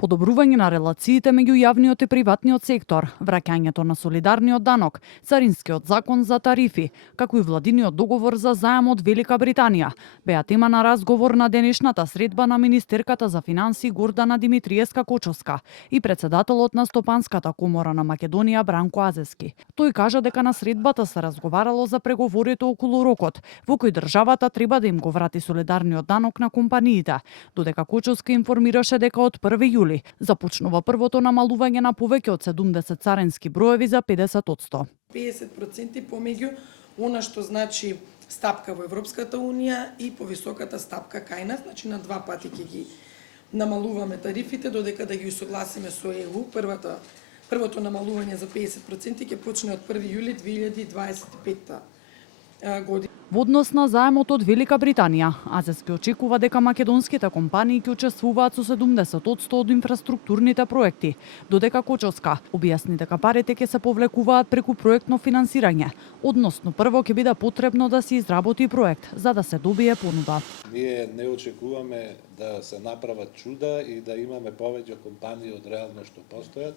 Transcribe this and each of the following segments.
подобрување на релациите меѓу јавниот и приватниот сектор, враќањето на солидарниот данок, царинскиот закон за тарифи, како и владиниот договор за заем од Велика Британија, беа тема на разговор на денешната средба на министерката за финансии Гордана Димитриевска-Кочовска и председателот на Стопанската комора на Македонија Бранко Азески. Тој кажа дека на средбата се разговарало за преговорите околу рокот во кој државата треба да им го врати солидарниот данок на компаниите, додека Кочовска информираше дека од 1 јули започнува првото намалување на повеќе од 70 царински броеви за 50%. 50% помеѓу она што значи стапка во Европската унија и повисоката стапка кај нас, значи на 2 пати ќе ги намалуваме тарифите додека да ги усогласиме со ЕУ. Првото намалување за 50% ќе почне од 1 јули 2025 година. Во однос на заемот од Велика Британија, Азески очекува дека македонските компании ќе учествуваат со 70% од инфраструктурните проекти, додека Кочовска објасни дека парите ќе се повлекуваат преку проектно финансирање, односно прво ќе биде потребно да се изработи проект за да се добие понуда. Ние не очекуваме да се направат чуда и да имаме повеќе компании од реално што постојат,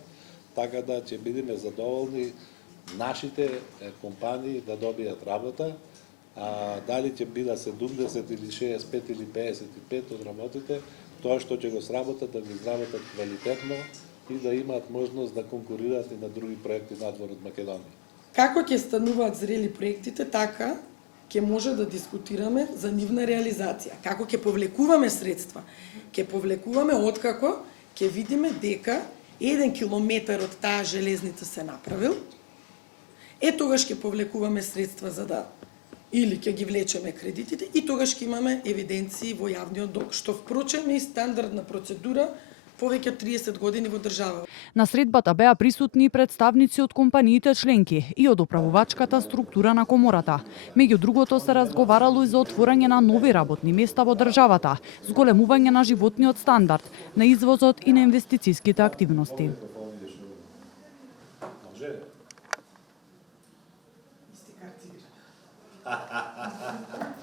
така да ќе бидеме задоволни нашите компании да добијат работа. Дали ќе биде 70 или 65 или 55 од работите, тоа што ќе го сработат да го изработат квалитетно и да имаат можност да конкурираат и на други проекти надвор од Македонија. Како ќе стануваат зрели проектите, така ќе може да дискутираме за нивна реализација. Како ќе повлекуваме средства? Ќе повлекуваме откако ќе видиме дека 1 километар од таа железница се направил. Тогаш ќе повлекуваме средства за да или ќе ги влечеме кредитите и тогаш ќе имаме евиденции во јавниот долг, што впрочем е стандардна процедура повеќе од 30 години во држава. На средбата беа присутни представници од компаниите членки и од управувачката структура на комората. Меѓу другото се разговарало и за отворање на нови работни места во државата, зголемување на животниот стандард, на извозот и на инвестицијските активности.